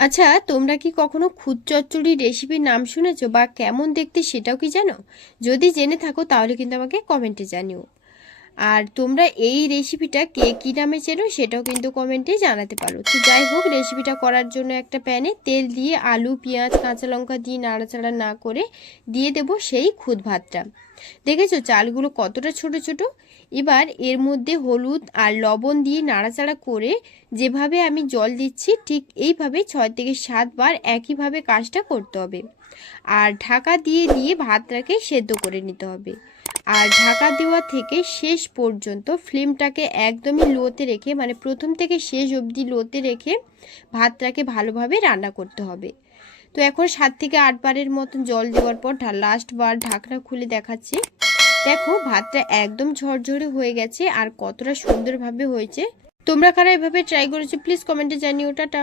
আচ্ছা, তোমরা কি কখনো খুদ চচ্চড়ি রেসিপির নাম শুনেছো বা কেমন দেখতে সেটাও কি জানো? যদি জেনে থাকো তাহলে কিন্তু আমাকে কমেন্টে জানিও। আর তোমরা এই রেসিপিটা কে কী নামে চেনো সেটাও কিন্তু কমেন্টে জানাতে পারো। তো যাই হোক, রেসিপিটা করার জন্য একটা প্যানে তেল দিয়ে আলু পেঁয়াজ কাঁচা লঙ্কা দিয়ে নাড়াচাড়া না করে দিয়ে দেবো সেই খুদ ভাতটা। দেখেছো চালগুলো কতটা ছোট ছোট? এবার এর মধ্যে হলুদ আর লবণ দিয়ে নাড়াচাড়া করে যেভাবে আমি জল দিচ্ছি ঠিক এইভাবে 6 থেকে 7 বার একইভাবে কাজটা করতে হবে। আর ঢাকা দিয়ে দিয়ে ভাতটাকে সেদ্ধ করে নিতে হবে। আর ঢাকা দেওয়া থেকে শেষ পর্যন্ত ফ্লেমটাকে একদমই লোতে রেখে, মানে প্রথম থেকে শেষ অবধি লোতে রেখে ভাতটাকে ভালোভাবে রান্না করতে হবে। তো এখন 7 থেকে 8 বারের মতন জল দেওয়ার পর লাস্ট বার ঢাকনা খুলে দেখাচ্ছি। দেখো ভাতটা একদম ঝরঝরে হয়ে গেছে আর কতটা সুন্দরভাবে হয়েছে। তোমরা কারা এভাবে ট্রাই করেছো প্লিজ কমেন্টে জানিও। টাটা।